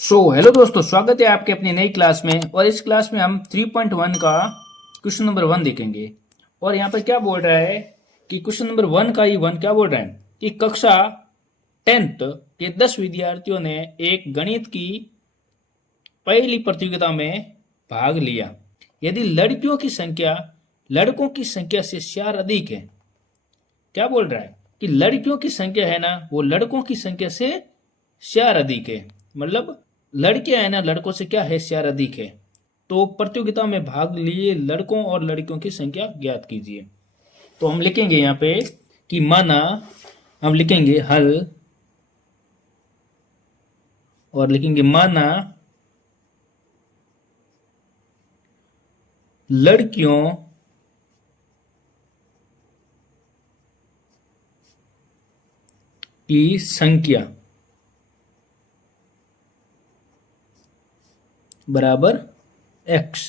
Hello दोस्तों, स्वागत है आपके अपनी नई क्लास में। और इस क्लास में हम 3.1 का क्वेश्चन नंबर 1 देखेंगे। और यहाँ पर क्या बोल रहा है कि क्वेश्चन नंबर 1 का ही 1 क्या बोल रहा है कि कक्षा 10th के 10 विद्यार्थियों ने एक गणित की पहली प्रतियोगिता में भाग लिया। यदि लड़कियों की संख्या लड़कों की संख्या से 4 अधिक है, क्या बोल रहा है कि लड़कियों की संख्या है ना वो लड़कों की संख्या से 4 अधिक है। मतलब लड़कियां है ना लड़कों से क्या है 4 अधिक है। तो प्रतियोगिता में भाग लिए लड़कों और लड़कियों की संख्या ज्ञात कीजिए। तो हम लिखेंगे यहाँ पे कि माना, हम लिखेंगे हल और लिखेंगे माना लड़कियों की संख्या बराबर x।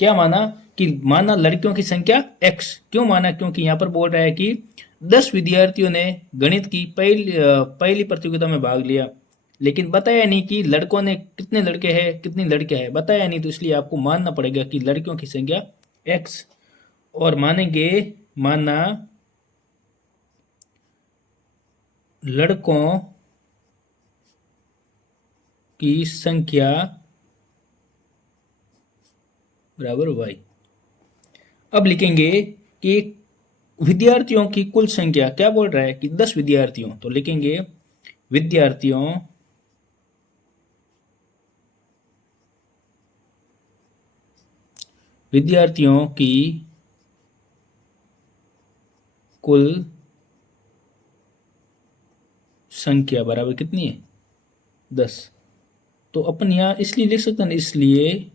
क्या माना कि माना लड़कियों की संख्या x। क्यों माना? क्योंकि यहाँ पर बोल रहा है कि 10 विद्यार्थियों ने गणित की पहली प्रतियोगिता में भाग लिया, लेकिन बताया नहीं कि लड़कों ने कितने लड़के हैं कितनी लड़कियां हैं, बताया नहीं। तो इसलिए आपको मानना पड़ेगा कि लड़कियों की संख्या x। और मानेंगे माना लड़कों की संख्या बराबर y। अब लिखेंगे कि विद्यार्थियों की कुल संख्या, क्या बोल रहा है कि 10 विद्यार्थियों। तो लिखेंगे विद्यार्थियों विद्यार्थियों की कुल संख्या बराबर कितनी है 10। तो अपन यहां इसलिए लिख सकते हैं, इसलिए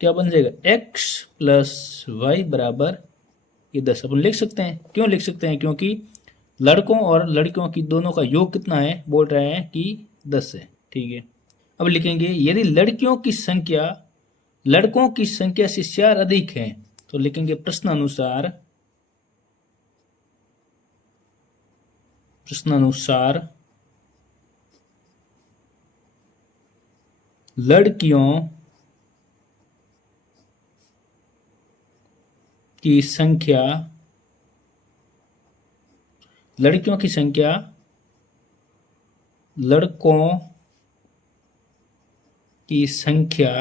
क्या बन जाएगा x प्लस वाई बराबर ये 10 अपन लिख सकते हैं। क्यों लिख सकते हैं? क्योंकि लड़कों और लड़कियों की दोनों का योग कितना है बोल रहे हैं कि 10 है। ठीक है, अब लिखेंगे यदि लड़कों की संख्या से 4 अधिक है, तो लिखेंगे प्रश्नानुसार लड़कियों की संख्या लड़कों की संख्या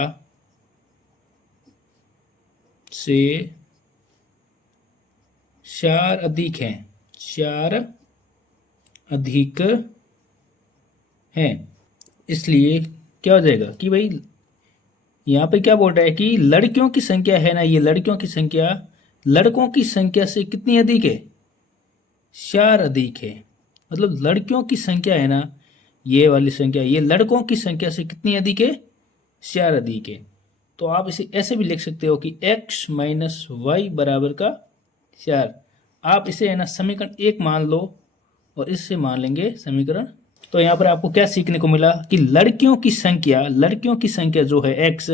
से 4 अधिक है 4 अधिक है। इसलिए क्या हो जाएगा कि भाई यहाँ पे क्या बोल रहा है कि लड़कियों की संख्या है ना, ये लड़कियों की संख्या लड़कों की संख्या से कितनी अधिक है 4 अधिक है। मतलब लड़कियों की संख्या है ना, ये वाली संख्या ये लड़कों की संख्या से कितनी अधिक है 4 अधिक है। तो आप इसे ऐसे भी लिख सकते हो कि x माइनस वाई बराबर का 4। आप इसे है ना समीकरण 1 मान लो और इससे मान लेंगे समीकरण। तो यहाँ पर आपको क्या सीखने को मिला कि लड़कियों की संख्या जो है x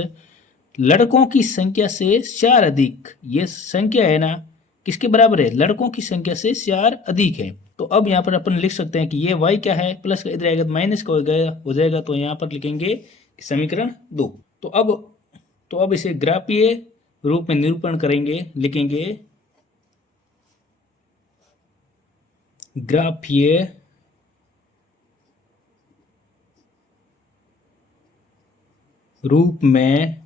लड़कों की संख्या से 4 अधिक, ये संख्या है ना किसके बराबर है लड़कों की संख्या से 4 अधिक है। तो अब यहाँ पर अपन लिख सकते हैं कि ये y क्या है प्लस का इधर आएगा तो माइनस का हो जाएगा। तो यहाँ पर लिखेंगे समीकरण 2। तो अब इसे ग्राफीय रूप में निरूपण करेंगे। लिखेंगे ग्राफीय रूप में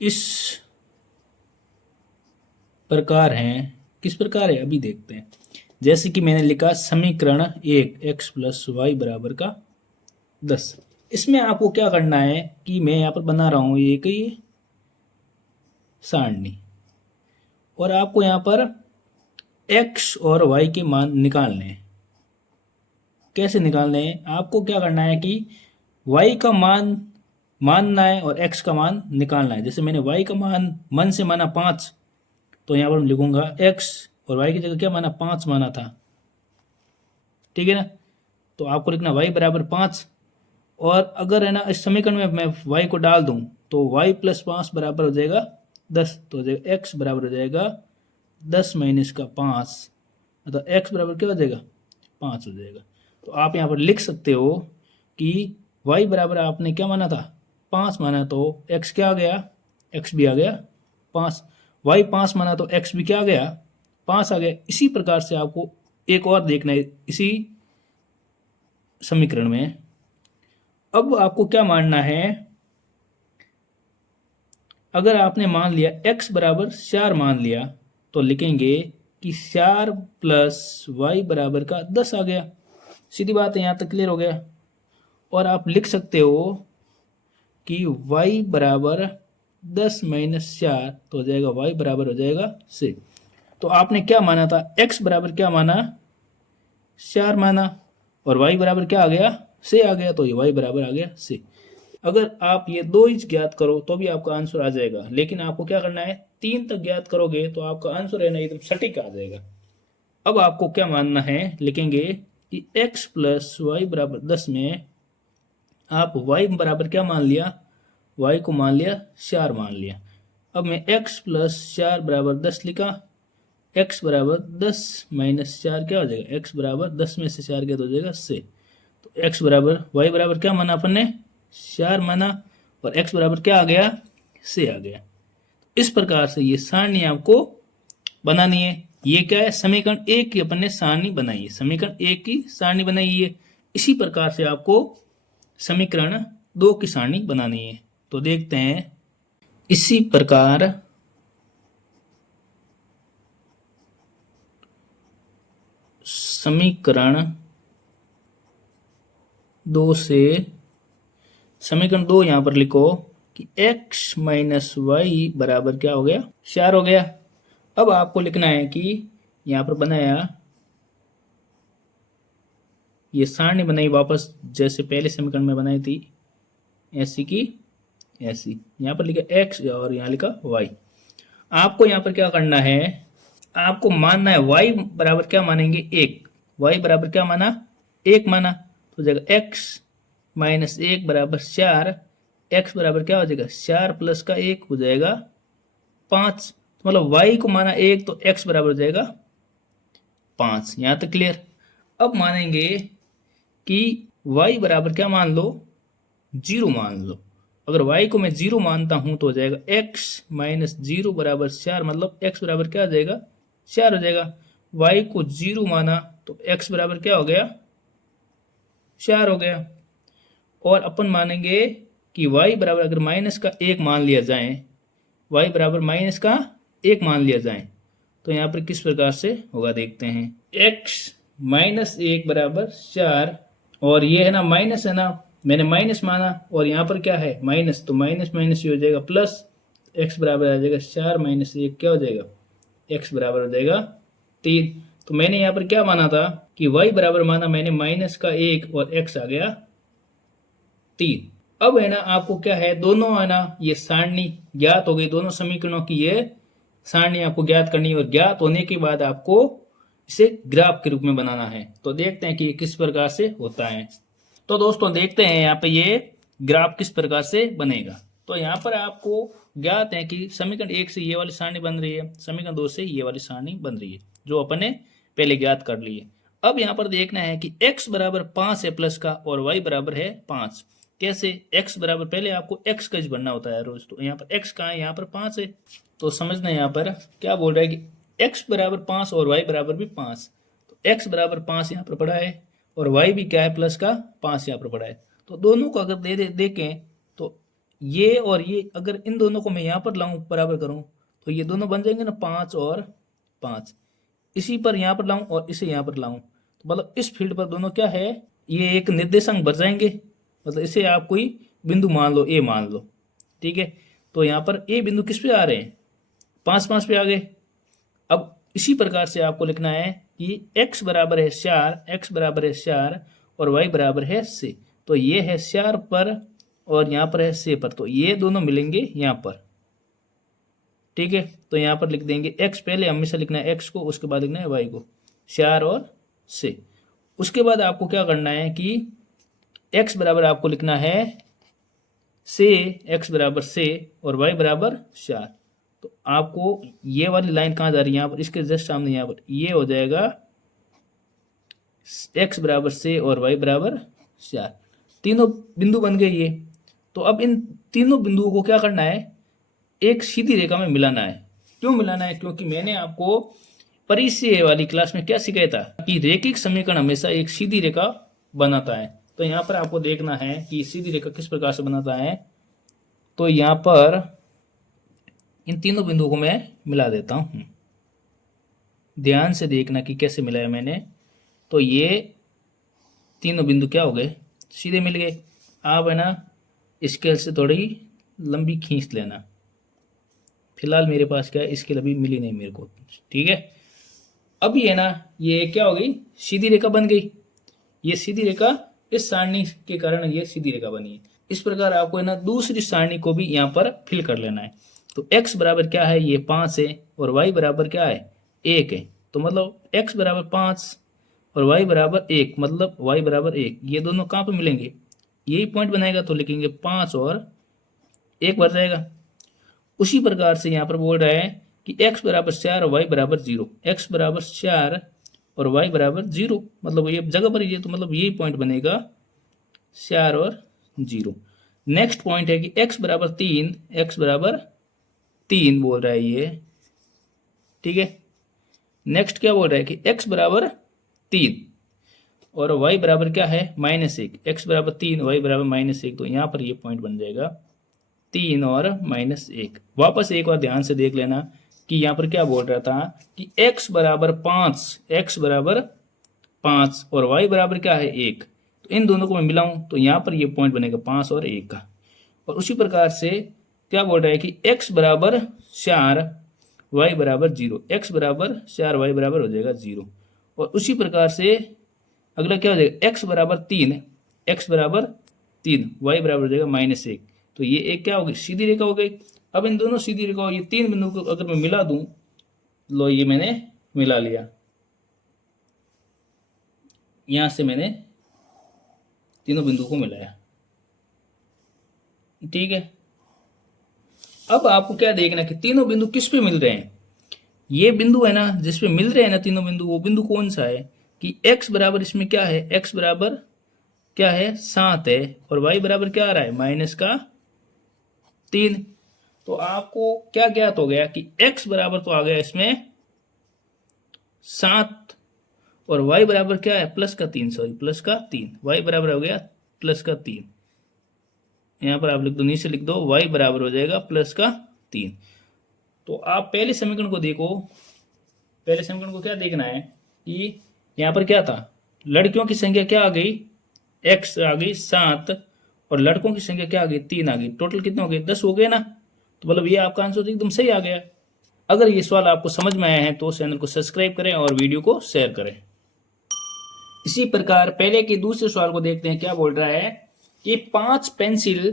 इस प्रकार हैं। किस प्रकार है अभी देखते हैं। जैसे कि मैंने लिखा समीकरण 1 x प्लस वाई बराबर का 10। इसमें आपको क्या करना है कि मैं यहाँ पर बना रहा हूँ एक ही सारणी, और आपको यहाँ पर x और y के मान निकालने हैं। कैसे निकालने हैं? आपको क्या करना है कि y का मान मानना है और x का मान निकालना है। जैसे मैंने y का मान मन से माना 5, तो यहाँ पर मैं लिखूंगा x और y की जगह क्या माना 5 माना था। ठीक है ना, तो आपको लिखना y बराबर 5। और अगर है ना इस समीकरण में मैं y को डाल दूं तो y प्लस 5 बराबर हो जाएगा 10। तो हो जाएगा x बराबर हो जाएगा 10 माइनस का 5, मतलब x बराबर क्या हो जाएगा 5 हो जाएगा। तो आप यहाँ पर लिख सकते हो कि y बराबर आपने क्या माना था, 5 माना, तो x क्या आ गया, x भी आ गया 5। y 5 माना तो x भी क्या आ गया, 5 आ गया। इसी प्रकार से आपको एक और देखना है इसी समीकरण में। अब आपको क्या मानना है, अगर आपने मान लिया x बराबर 4 मान लिया तो लिखेंगे कि 4 प्लस वाई बराबर का 10 आ गया। सीधी बात है, यहाँ तक क्लियर हो गया। और आप लिख सकते हो कि y बराबर 10 माइनस 4 तो हो जाएगा y बराबर हो जाएगा से। तो आपने क्या माना था, x बराबर क्या माना, 4 माना, और y बराबर क्या आ गया, से आ गया, तो ये y बराबर आ गया से। अगर आप ये 2 इंच ज्ञात करो तो भी आपका आंसर आ जाएगा, लेकिन आपको क्या करना है, 3 तक ज्ञात करोगे तो आपका आंसर है ना एकदम सटीक आ जाएगा। अब आपको क्या मानना है, लिखेंगे कि x प्लस वाई बराबर 10 में आप y बराबर क्या मान लिया, y को मान लिया 4 मान लिया। अब मैं x प्लस 4 बराबर 10 लिखा, x बराबर 10 माइनस 4 क्या हो जाएगा, x बराबर 10 में से 4 क्या हो जाएगा से। तो x बराबर y बराबर क्या माना अपन ने, 4 माना, और x बराबर क्या आ गया, से आ गया। इस प्रकार से ये सारणी आपको बनानी है। ये क्या है, समीकरण 1 की अपन ने सारणी बनाई है, समीकरण 1 की सारणी बनाई है। इसी प्रकार से आपको समीकरण 2 की सारणी बनानी है। तो देखते हैं, इसी प्रकार समीकरण 2 से, समीकरण 2 यहां पर लिखो कि x माइनस वाई बराबर क्या हो गया, 4 हो गया। अब आपको लिखना है कि यहां पर बनाया, ये सारणी बनाई वापस जैसे पहले समीकरण में बनाई थी, ऐसी की ऐसी, यहां पर लिखा x और यहां लिखा y। आपको यहां पर क्या करना है, आपको मानना है y बराबर क्या मानेंगे, 1। y बराबर क्या माना, 1 माना, तो हो जाएगा x माइनस 1 बराबर 4। x बराबर क्या हो जाएगा, 4 प्लस का 1 हो जाएगा 5। तो मतलब y को माना 1 तो x बराबर हो जाएगा 5। यहां तक क्लियर। अब मानेंगे कि y बराबर क्या मान लो, 0 मान लो। अगर y को मैं 0 मानता हूं तो हो जाएगा x माइनस 0 बराबर 4, मतलब x बराबर क्या हो जाएगा, 4 हो जाएगा। y को 0 माना तो x बराबर क्या हो गया, 4 हो गया। और अपन मानेंगे कि y बराबर अगर माइनस का 1 मान लिया जाए, y बराबर माइनस का 1 मान लिया जाए तो यहाँ पर किस प्रकार से होगा देखते हैं। x माइनस 1 बराबर 4, और ये है ना माइनस है ना, मैंने माइनस माना, और यहाँ पर क्या है माइनस, तो माइनस माइनस ये हो जाएगा प्लस, x बराबर आ जाएगा 4 माइनस 1 क्या हो जाएगा, x बराबर हो जाएगा 3। तो मैंने यहाँ पर क्या माना था कि y बराबर माना मैंने माइनस का 1 और x आ गया 3। अब है ना आपको क्या है, दोनों है ना ये सारणी ज्ञात हो गई, दोनों समीकरणों की ये सारणी आपको ज्ञात करनी है, और ज्ञात होने के बाद आपको इसे ग्राफ के रूप में बनाना है। तो देखते हैं कि ये किस प्रकार से होता है। तो दोस्तों देखते हैं यहाँ पे ये ग्राफ किस प्रकार से बनेगा। तो यहाँ पर आपको ज्ञात है कि समीकरण 1 से ये वाली सारणी बन रही है, समीकरण 2 से ये वाली सारणी बन रही है, जो अपन ने पहले ज्ञात कर ली है। अब यहाँ पर देखना है कि x बराबर 5 है प्लस का, और y बराबर है 5। कैसे, x बराबर, पहले आपको x का बनना होता है रोज, तो यहाँ पर x कहाँ है, यहाँ पर 5 है। तो समझना यहाँ पर क्या बोल रहा है कि x बराबर 5 और y बराबर भी 5। तो x बराबर 5 यहाँ पर पड़ा है, और y भी क्या है, प्लस का 5 यहाँ पर पड़ा है। तो दोनों को अगर देखें तो ये और ये, अगर इन दोनों को मैं यहाँ पर लाऊं बराबर करूं तो ये दोनों बन जाएंगे ना 5 और 5। इसी पर यहाँ पर लाऊं और इसे यहाँ पर लाऊं तो मतलब इस फील्ड पर दोनों क्या है, ये एक निर्देशांक बन जाएंगे। मतलब इसे आप कोई बिंदु मान लो, ए मान लो, ठीक है। तो यहाँ पर ए बिंदु किस पे आ रहे हैं, 5 5 पे आ गए। अब इसी प्रकार से आपको लिखना है कि x बराबर है 4, x बराबर है 4 और y बराबर है से। तो ये है 4 पर और यहाँ पर है से पर, तो ये दोनों मिलेंगे यहाँ पर, ठीक है। तो यहाँ पर लिख देंगे x, पहले हमेशा लिखना है x को, उसके बाद लिखना है y को, 4 और से। उसके बाद आपको क्या करना है कि x बराबर आपको लिखना है से, x बराबर से और y बराबर 4। तो आपको ये वाली लाइन कहाँ जा रही है, यहाँ पर इसके जस्ट सामने, यहाँ पर ये हो जाएगा x बराबर से और y बराबर 4। तीनों बिंदु बन गए ये। तो अब इन तीनों बिंदुओं को क्या करना है, एक सीधी रेखा में मिलाना है। क्यों मिलाना है, क्योंकि मैंने आपको परिचय वाली क्लास में क्या सिखाया था कि रैखिक समीकरण हमेशा एक सीधी रेखा बनाता है। तो यहाँ पर आपको देखना है कि सीधी रेखा किस प्रकार से बनाता है। तो यहाँ पर इन तीनों बिंदुओं को मैं मिला देता हूँ, ध्यान से देखना कि कैसे मिलाया मैंने। तो ये तीनों बिंदु क्या हो गए, सीधे मिल गए। आप है ना स्केल से थोड़ी लंबी खींच लेना। फिलहाल मेरे पास क्या है, स्केल अभी मिली नहीं मेरे को, ठीक है। अभी है ना ये क्या हो गई, सीधी रेखा बन गई। ये सीधी रेखा इस सारणी के कारण ये सीधी रेखा बनी है। इस प्रकार आपको है ना दूसरी सारणी को भी यहाँ पर फिल कर लेना है। तो x बराबर क्या है, ये 5 है, और y बराबर क्या है, 1 है। तो मतलब x बराबर 5 और y बराबर 1, मतलब y बराबर 1, ये दोनों कहाँ पर मिलेंगे, यही पॉइंट बनाएगा। तो लिखेंगे 5 और 1 बन जाएगा। उसी प्रकार से यहाँ पर बोल रहा है कि x बराबर 4 और y बराबर 0, x बराबर 4 और y बराबर 0, मतलब ये जगह पर ही है। तो मतलब यही पॉइंट बनेगा 4 और 0। नेक्स्ट पॉइंट है कि x बराबर 3, x बराबर 3 बोल रहा है ये, ठीक है। नेक्स्ट क्या बोल रहा है कि x बराबर 3 और y बराबर क्या है, -1, x बराबर 3, y बराबर -1। तो यहाँ पर ये पॉइंट बन जाएगा 3 और -1। वापस एक बार ध्यान से देख लेना कि यहाँ पर क्या बोल रहा था कि x बराबर 5, x बराबर 5 और y बराबर क्या है, 1। तो इन दोनों को मैं मिलाऊं तो यहाँ पर ये पॉइंट बनेगा 5 और 1 का। और उसी प्रकार से क्या बोल रहा है कि x बराबर 4, y बराबर 0, x बराबर 4, y बराबर हो जाएगा 0। और उसी प्रकार से अगला क्या हो जाएगा, x बराबर 3, x बराबर 3, y बराबर हो जाएगा -1। तो ये एक क्या होगी, सीधी रेखा हो गई। अब इन दोनों सीधी रेखा, ये तीन बिंदुओं को अगर मैं मिला दूं, लो ये मैंने मिला लिया, यहां से मैंने तीनों बिंदुओं को मिलाया, ठीक है। अब आपको क्या देखना कि तीनों बिंदु किस पे मिल रहे हैं। ये बिंदु है ना जिस पे मिल रहे हैं ना तीनों बिंदु, वो बिंदु कौन सा है कि x बराबर इसमें क्या है, x बराबर क्या है, 7 है, और y बराबर क्या आ रहा है, -3। तो आपको क्या ज्ञात हो गया कि x बराबर तो आ गया इसमें 7 और y बराबर क्या है, +3, सॉरी +3, y बराबर हो गया +3। यहाँ पर आप लिख दो, नीचे लिख दो, y बराबर हो जाएगा +3। तो आप पहले समीकरण को देखो, पहले समीकरण को क्या देखना है कि यहाँ पर क्या था, लड़कियों की संख्या क्या आ गई, x आ गई 7, और लड़कों की संख्या क्या आ गई, 3 आ गई। टोटल कितने हो गए, 10 हो गए ना। तो मतलब ये आपका आंसर एकदम सही आ गया। अगर ये सवाल आपको समझ में आया है तो चैनल को सब्सक्राइब करें और वीडियो को शेयर करें। इसी प्रकार पहले के दूसरे सवाल को देखते हैं। क्या बोल रहा है कि 5 पेंसिल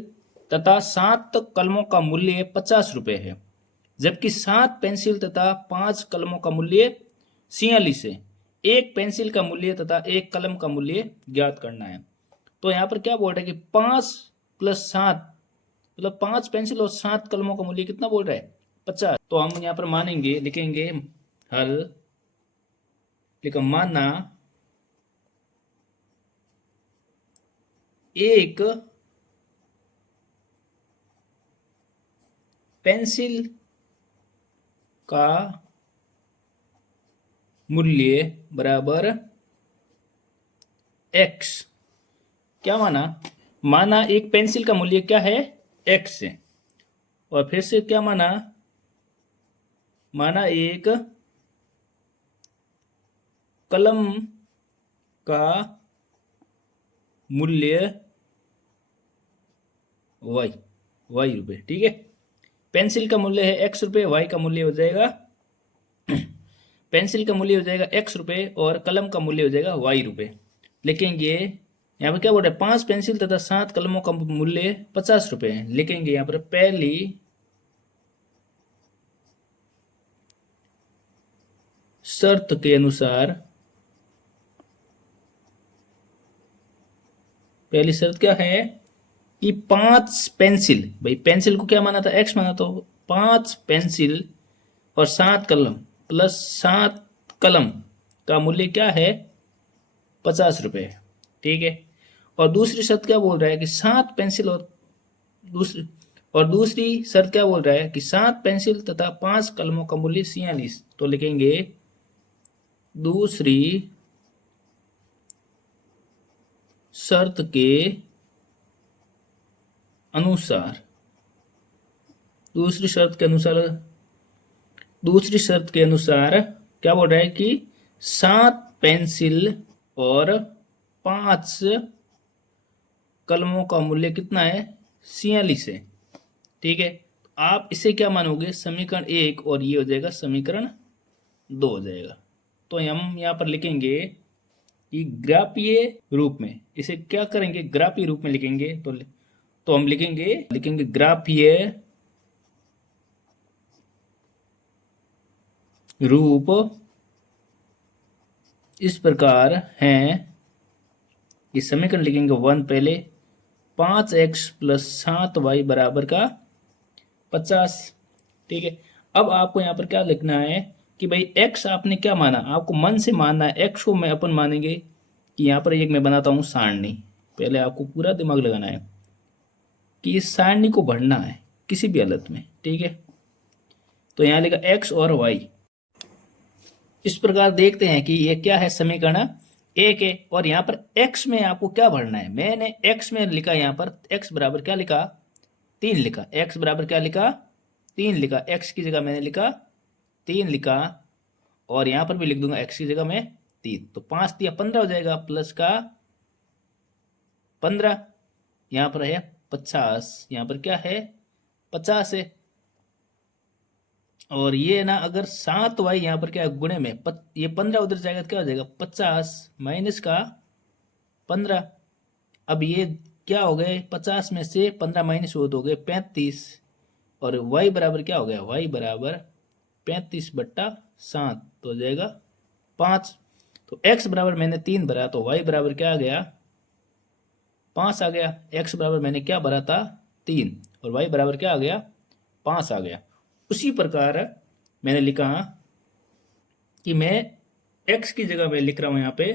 तथा 7 कलमों का मूल्य 50 रुपए है, जबकि 7 पेंसिल तथा 5 कलमों का मूल्य 46 है। एक पेंसिल का मूल्य तथा एक कलम का मूल्य ज्ञात करना है। तो यहाँ पर क्या बोल रहा है कि 5 + 7 मतलब 5 पेंसिल और 7 कलमों का मूल्य कितना बोल रहा है, 50। तो हम यहाँ पर मानेंगे, लिखेंगे हल, लिखो माना एक पेंसिल का मूल्य बराबर x। क्या माना, माना एक पेंसिल का मूल्य क्या है, x है। और फिर से क्या माना, माना एक कलम का मूल्य y रुपए, ठीक है। पेंसिल का मूल्य है x रुपए, y का मूल्य हो जाएगा पेंसिल का मूल्य हो जाएगा x रुपए और कलम का मूल्य हो जाएगा y रुपए। लिखेंगे यहाँ पर क्या बोल रहा है, 5 पेंसिल तथा 7 कलमों का मूल्य 50 रुपए है। लिखेंगे यहाँ पर पहली शर्त के अनुसार, पहली शर्त क्या है कि 5 पेंसिल, भाई पेंसिल को क्या माना था, x माना, तो 5 पेंसिल और 7 कलम प्लस 7 कलम का मूल्य क्या है, ₹50। ठीक है। और दूसरी शर्त क्या बोल रहा है कि 7 पेंसिल और दूसरी शर्त क्या बोल रहा है कि 7 पेंसिल तथा 5 कलमों का मूल्य 46। तो लिखेंगे दूसरी शर्त के अनुसार दूसरी शर्त के अनुसार क्या बोल रहा है कि 7 पेंसिल और 5 कलमों का मूल्य कितना है? 46 है। ठीक है। आप इसे क्या मानोगे? समीकरण 1 और ये हो जाएगा समीकरण 2 हो जाएगा। तो हम यहाँ पर लिखेंगे कि ग्राफीय रूप में, इसे क्या करेंगे? ग्राफीय रूप में लिखेंगे। तो हम लिखेंगे ग्राफीय रूप इस प्रकार हैं कि समीकरण लिखेंगे 1 पहले, 5x + 7y बराबर का 50। ठीक है। अब आपको यहाँ पर क्या लिखना है कि भाई x आपने क्या माना? आपको मन से मानना है। x को मैं अपन मानेंगे कि यहाँ पर एक मैं बनाता हूँ सारणी। पहले आपको पूरा दिमाग लगाना है कि इस सारणी को भरना है किसी भी हालत में। ठीक है। तो यहाँ लिखा x और y। इस प्रकार देखते हैं कि ये क्या है? समीकरण 1 है। और यहाँ पर x में आपको क्या भरना है? मैंने x में लिखा, यहाँ पर x बराबर क्या लिखा? 3 लिखा। x बराबर क्या लिखा? 3 लिखा। x की जगह मैंने लिखा 3 लिखा। और यहाँ पर भी लिख दूंगा x की जगह में 3। तो 5 3 15 हो जाएगा, प्लस का 15। यहाँ पर है 50। यहाँ पर क्या है? 50 है। और ये ना अगर 7y यहाँ पर क्या है? गुणे में ये 15 उधर जाएगा तो क्या हो जाएगा? 50 माइनस का 15। अब ये क्या हो गए? 50 में से 15 माइनस हो तो हो गए 35। और y बराबर क्या हो गया? y बराबर 35/7 तो हो जाएगा 5। तो x बराबर मैंने 3 भरा तो y बराबर क्या आ गया? 5 आ गया। x बराबर मैंने क्या भरा था? 3। और y बराबर क्या आ गया? 5 आ गया। उसी प्रकार मैंने लिखा कि मैं x की जगह में लिख रहा हूं यहाँ पे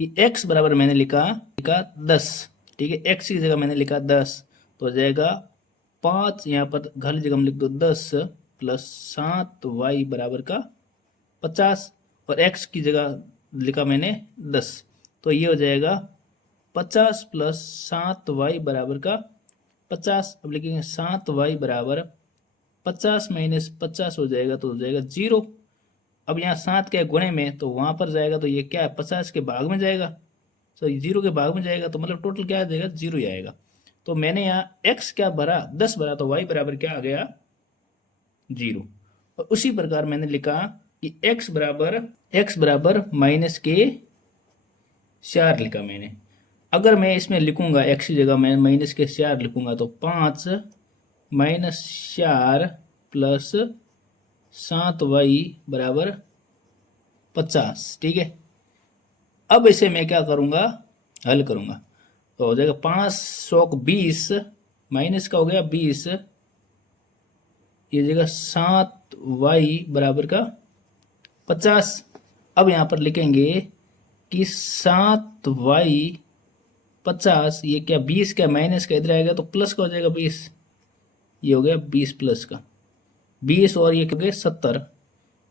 कि x बराबर मैंने लिखा 10। ठीक है। x की जगह मैंने लिखा 10 तो हो जाएगा 5। यहाँ पर घर जगह में लिख दो 10 + 7y बराबर का 50। और x की जगह लिखा मैंने 10 तो ये हो जाएगा 50 + 7y बराबर का 50। अब लिखेंगे 7y बराबर 50 माइनस 50 हो जाएगा तो हो जाएगा 0। अब यहाँ 7 क्या है? गुणे में, तो वहां पर जाएगा तो ये क्या है? 50 के भाग में जाएगा। तो 0 के भाग में जाएगा तो मतलब टोटल क्या आ जाएगा? 0 ही आएगा। तो मैंने यहाँ x क्या भरा? 10 भरा तो y बराबर क्या आ गया? 0। और उसी प्रकार मैंने लिखा कि x बराबर माइनस के 4 लिखा मैंने। अगर मैं इसमें लिखूंगा x की जगह मैं माइनस के 4 लिखूंगा तो 5 माइनस 4 प्लस 7y बराबर 50। ठीक है। अब इसे मैं क्या करूंगा? हल करूंगा तो हो जाएगा 520 माइनस का हो गया 20, ये जगह 7y बराबर का 50। अब यहां पर लिखेंगे कि 7y 50, ये क्या 20 का माइनस का इधर आएगा तो प्लस का हो जाएगा 20। ये हो गया 20 प्लस का 20 और ये हो गया 70।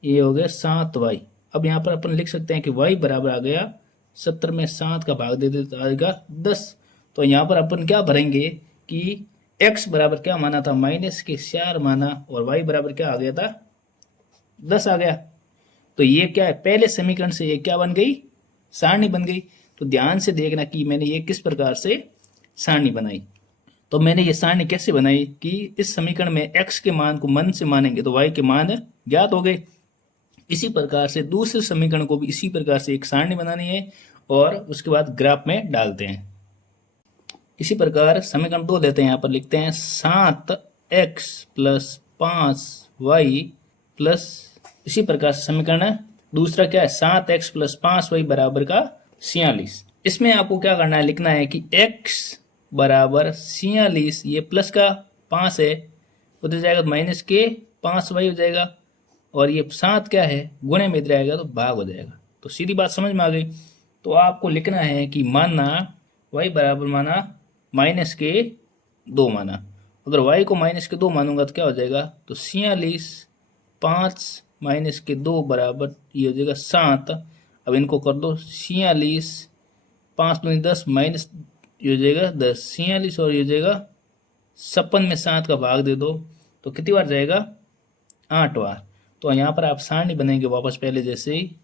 ये हो गया 7y। अब यहाँ पर अपन लिख सकते हैं कि y बराबर आ गया 70 में 7 का भाग दे दे तो आएगा 10। तो यहाँ पर अपन क्या भरेंगे कि x बराबर क्या माना था? माइनस के 4 माना और y बराबर क्या आ गया था? 10 आ गया। तो ये क्या है? पहले समीकरण से ये क्या बन गई? सारणी बन गई। तो ध्यान से देखना कि मैंने ये किस प्रकार से सारणी बनाई। तो मैंने ये सारणी कैसे बनाई कि इस समीकरण में x के मान को मन से मानेंगे तो y के मान ज्ञात हो गए। इसी प्रकार से दूसरे समीकरण को भी इसी प्रकार से एक सारणी बनानी है और उसके बाद ग्राफ में डालते हैं। इसी प्रकार समीकरण 2 देते हैं। यहाँ पर लिखते हैं 7x + 5y प्लस, इसी प्रकार से समीकरण दूसरा क्या है? 7x + 5y बराबर का 46। इसमें आपको क्या करना है? लिखना है कि x बराबर 46, ये प्लस का 5 है उधर जाएगा तो माइनस के 5y हो जाएगा। और ये 7 क्या है? गुणे में इधर आएगा तो भाग हो जाएगा। तो सीधी बात समझ में आ गई। तो आपको लिखना है कि माना y बराबर माना -2 माना। अगर y को -2 मानूंगा तो क्या हो जाएगा, तो 46 5 -2 बराबर ये हो जाएगा 7। अब इनको कर दो, 46 5 दूनी 10 माइनस ये हो जाएगा 10, 46 और ये हो जाएगा 56 में 7 का भाग दे दो तो कितनी बार जाएगा, 8 बार। तो यहाँ पर आप सारणी बनेंगे वापस पहले जैसे ही,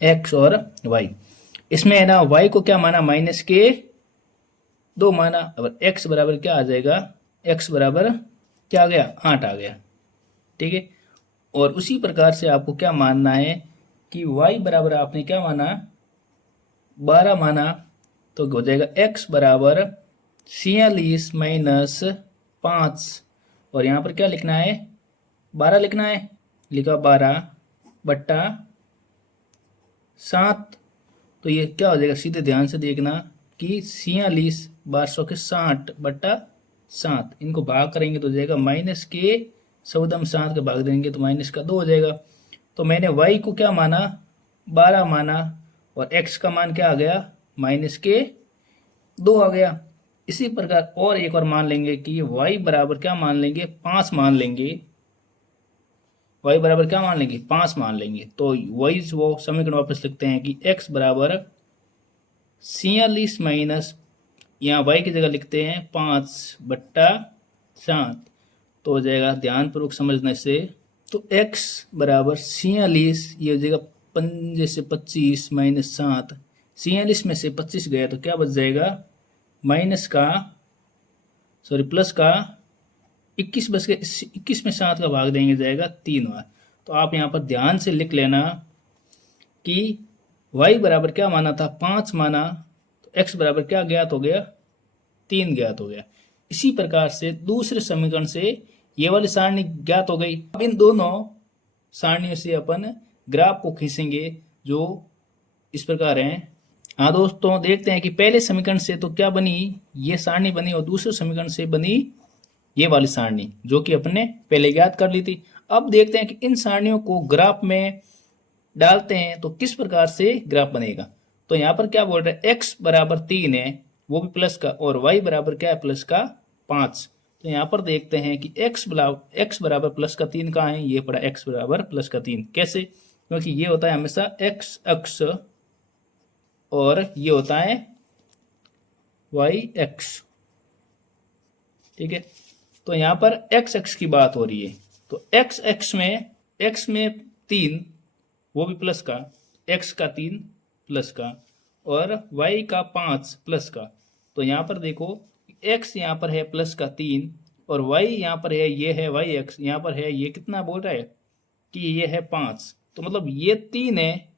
x और y। इसमें है ना y को क्या माना, -2 माना। अब x बराबर क्या आ जाएगा, x बराबर क्या आ गया, 8 आ गया। ठीक है। और उसी प्रकार से आपको क्या मानना है कि y बराबर आपने क्या माना, 12 माना। तो हो जाएगा x बराबर 46 - 5 और यहाँ पर क्या लिखना है, 12 लिखना है। लिखा 12 बट्टा 7। तो ये क्या हो जाएगा, सीधे ध्यान से देखना कि 46 1200 के 60 बट्टा 7, इनको भाग करेंगे तो हो जाएगा -7 का भाग देंगे तो -2 हो जाएगा। तो मैंने y को क्या माना, 12 माना और x का मान क्या आ गया, -2 आ गया। इसी प्रकार और एक और मान लेंगे कि y बराबर क्या मान लेंगे, 5 मान लेंगे। y बराबर क्या मान लेंगे, 5 मान लेंगे। तो वही वो समीकरण वापस लिखते हैं कि x बराबर 46 माइनस, यहाँ y की जगह लिखते हैं 5 बट्टा 7। तो हो जाएगा ध्यानपूर्वक समझने से, तो x बराबर 46, ये हो जाएगा 5 से 25 -7, 46 में से 25 गया तो क्या बच जाएगा, प्लस का 21 बच के 21 में 7 का भाग देंगे जाएगा 3 बार। तो आप यहाँ पर ध्यान से लिख लेना कि y बराबर क्या माना था, 5 माना, तो x बराबर क्या ज्ञात हो गया, 3 ज्ञात हो गया। इसी प्रकार से दूसरे समीकरण से ये वाली सारणी ज्ञात हो गई। अब इन दोनों सारणियों से अपन ग्राफ को खींचेंगे जो इस प्रकार हैं। हाँ दोस्तों, देखते हैं कि पहले समीकरण से तो क्या बनी, ये सारणी बनी और दूसरे समीकरण से बनी ये वाली सारणी जो कि अपने पहले ज्ञात कर ली थी। अब देखते हैं कि इन सारणियों को ग्राफ में डालते हैं तो किस प्रकार से ग्राफ बनेगा। तो यहाँ पर क्या बोल रहे हैं, x बराबर 3 है, वो भी प्लस का, और y बराबर क्या है, प्लस का 5। तो यहाँ पर देखते हैं कि x बराबर प्लस का 3 कहाँ है, ये पड़ा x बराबर प्लस का 3। कैसे, क्योंकि ये होता है हमेशा x अक्ष और ये होता है y अक्ष। ठीक है। तो यहाँ पर x अक्ष की बात हो रही है, तो x अक्ष में x में 3, वो भी प्लस का, x का 3 प्लस का, और y का 5 प्लस का। तो यहाँ पर देखो x यहाँ पर है प्लस का 3 और y यहाँ पर है, ये है y अक्ष, यहाँ पर है ये कितना बोल रहा है कि ये है 5। तो मतलब ये 3 है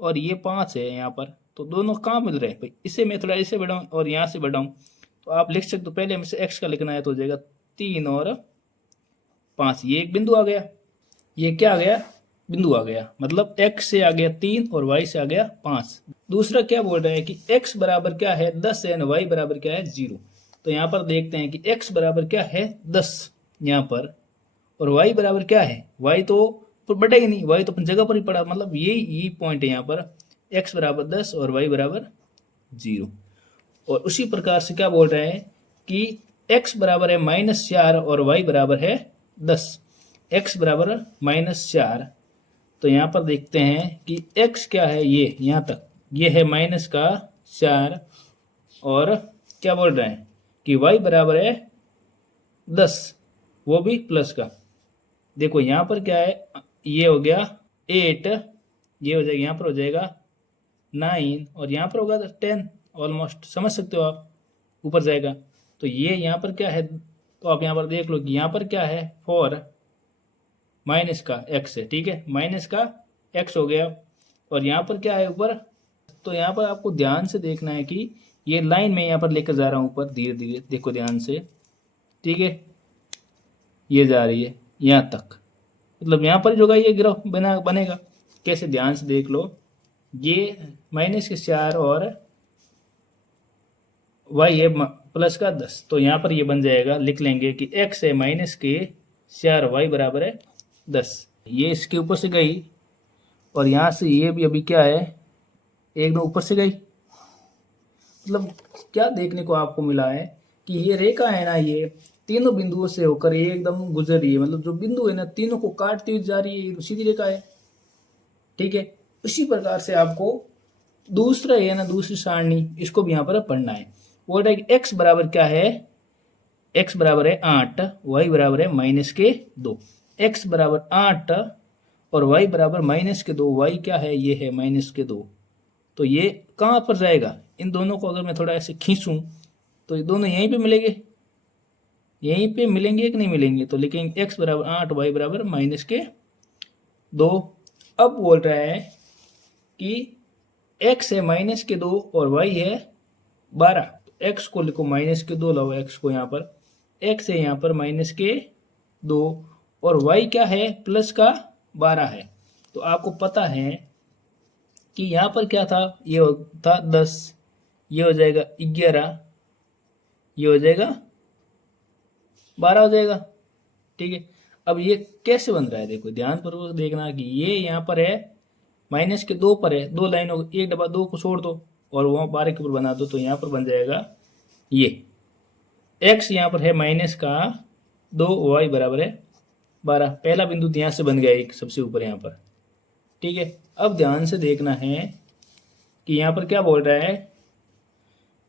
और ये 5 है यहाँ पर, तो दोनों कहाँ मिल रहे हैं भाई, इसे मैं थोड़ा इसे बढ़ाऊँ और यहाँ से बढ़ाऊँ तो आप लिख सकते हो, पहले हमें से x का लिखना है तो हो जाएगा 3 और 5, ये एक बिंदु आ गया, ये क्या आ गया, बिंदु आ गया, मतलब x से आ गया 3 और y से आ गया 5। दूसरा क्या बोल रहा है कि x बराबर क्या है 10 है, y बराबर क्या है 0। तो यहाँ पर देखते हैं कि x बराबर क्या है 10 यहाँ पर, और y बराबर क्या है, y तो बढ़ा ही नहीं, y तो अपनी जगह पर ही पड़ा, मतलब यही पॉइंट है यहाँ पर, x बराबर 10 और y बराबर 0। और उसी प्रकार से क्या बोल रहे हैं कि x बराबर है -4 और y बराबर है 10, x बराबर -4। तो यहाँ पर देखते हैं कि x क्या है, ये यहाँ तक ये है -4 और क्या बोल रहे हैं कि y बराबर है 10, वो भी प्लस का। देखो यहाँ पर क्या है, ये हो गया 8, ये हो जाएगा यहाँ पर हो जाएगा 9 और यहाँ पर होगा 10, ऑलमोस्ट समझ सकते हो आप, ऊपर जाएगा। तो ये यहाँ पर क्या है, तो आप यहाँ पर देख लो कि यहाँ पर क्या है 4 माइनस का x है। ठीक है, माइनस का x हो गया और यहाँ पर क्या है ऊपर। तो यहाँ पर आपको ध्यान से देखना है कि ये लाइन में यहाँ पर लेकर जा रहा हूँ ऊपर, धीरे धीरे देखो ध्यान से। ठीक है, ये जा रही है यहाँ तक, मतलब यहाँ पर जो होगा ये ग्राफ बनेगा। कैसे, ध्यान से देख लो, ये -4 और y है प्लस का 10। तो यहाँ पर ये बन जाएगा, लिख लेंगे कि x है माइनस के 4y बराबर है 10। ये इसके ऊपर से गई और यहाँ से ये भी अभी क्या है, एकदम ऊपर से गई। मतलब क्या देखने को आपको मिला है कि ये रेखा है ना, ये तीनों बिंदुओं से होकर ये एकदम गुजर रही है। मतलब जो बिंदु है ना, तीनों को काटती हुई जा रही है, ये तो सीधी रेखा है। ठीक है, उसी प्रकार से आपको दूसरा है ना, दूसरी सारणी, इसको भी यहाँ पर पढ़ना है। बोल रहा है कि x बराबर क्या है, x बराबर है 8, y बराबर है माइनस के 2। x बराबर 8 और y बराबर माइनस के 2, y क्या है, ये है माइनस के 2। तो ये कहाँ पर जाएगा, इन दोनों को अगर मैं थोड़ा ऐसे खींचूं तो ये दोनों यहीं पे मिलेंगे, यहीं पे मिलेंगे कि नहीं मिलेंगे। तो लिखेंगे x बराबर 8, y बराबर माइनस के 2। अब बोल रहा है कि x है माइनस के 2 और y है 12। x को लिखो माइनस के 2, लाओ x को यहाँ पर, x है यहाँ पर माइनस के 2 और y क्या है, प्लस का 12 है। तो आपको पता है कि यहाँ पर क्या था, ये था 10, ये हो जाएगा 11, ये हो जाएगा 12 हो जाएगा। ठीक है, अब ये कैसे बन रहा है, देखो ध्यानपूर्वक देखना कि ये यहाँ पर है माइनस के 2 पर है, 2 लाइनों, एक डब्बा 2 को छोड़ दो और वहाँ 12 के ऊपर बना दो। तो यहाँ पर बन जाएगा ये x यहाँ पर है माइनस का 2, y बराबर है 12। पहला बिंदु यहाँ से बन गया एक सबसे ऊपर यहाँ पर। ठीक है, अब ध्यान से देखना है कि यहाँ पर क्या बोल रहा है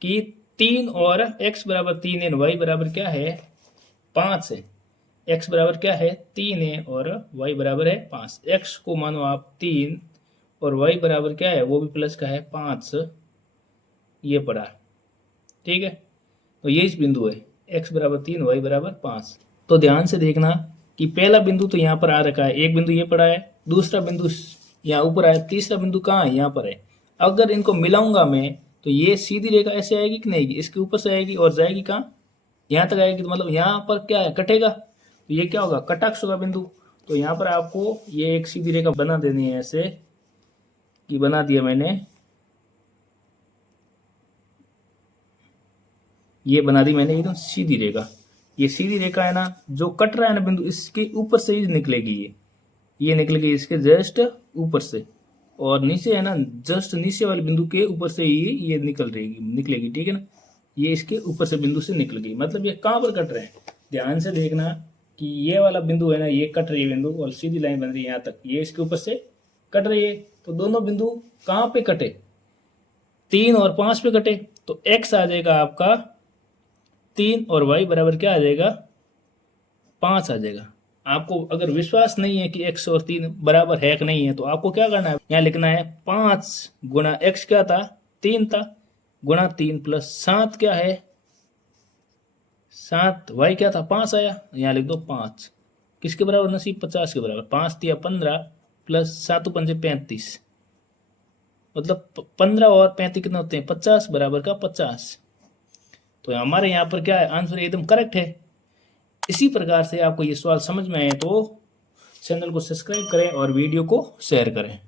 कि 3 और x बराबर 3 है, y बराबर क्या है 5 है। x बराबर क्या है 3 है और y बराबर है 5। x को मानो आप 3 और y बराबर क्या है, वो भी प्लस का है 5, ये पड़ा। ठीक है, तो ये इस बिंदु है, x बराबर 3, y बराबर 5। तो ध्यान से देखना कि पहला बिंदु तो यहाँ पर आ रखा है, एक बिंदु ये पड़ा है, दूसरा बिंदु यहाँ ऊपर आया, तीसरा बिंदु कहाँ है, यहाँ पर है। अगर इनको मिलाऊंगा मैं तो ये सीधी रेखा ऐसे आएगी कि नहीं आएगी, इसके ऊपर से आएगी और जाएगी कहाँ, यहाँ तक आएगी। तो मतलब यहाँ पर क्या है, कटेगा, तो ये क्या होगा, कटाक्ष होगा बिंदु। तो यहाँ पर आपको ये एक सीधी रेखा बना देनी है, ऐसे कि बना दिया मैंने, ये बना दी मैंने एकदम सीधी रेखा। ये सीधी रेखा है ना, जो कट रहा है ना बिंदु, इसके ऊपर से ही निकलेगी, ये निकलेगी इसके जस्ट ऊपर से, और नीचे है ना, जस्ट नीचे वाले बिंदु के ऊपर से ही ये निकलेगी। ठीक है ना, ये इसके ऊपर से बिंदु से निकल गई। मतलब ये कहाँ पर कट रहे हैं, ध्यान से देखना कि ये वाला बिंदु है ना, ये कट रही है बिंदु और सीधी लाइन बन रही है यहाँ तक, ये इसके ऊपर से कट रही है। तो दोनों बिंदु कहाँ पे कटे, 3 और 5 पे कटे। तो x आ जाएगा आपका 3 और y बराबर क्या आ जाएगा 5 आ जाएगा। आपको अगर विश्वास नहीं है कि x और 3 बराबर है कि नहीं है, तो आपको क्या करना है, यहाँ लिखना है 5 गुणा x क्या था 3 था, गुणा 3 प्लस 7 क्या है 7, y क्या था 5 आया, यहाँ लिख दो 5। किसके बराबर नसीब, 50 के बराबर। 5 दिया 15 प्लस 7 पंजे 35, मतलब 15 और 35 कितने होते हैं 50, बराबर का 50। तो हमारे यहाँ पर क्या है, आंसर एकदम करेक्ट है। इसी प्रकार से आपको ये सवाल समझ में आए तो चैनल को सब्सक्राइब करें और वीडियो को शेयर करें।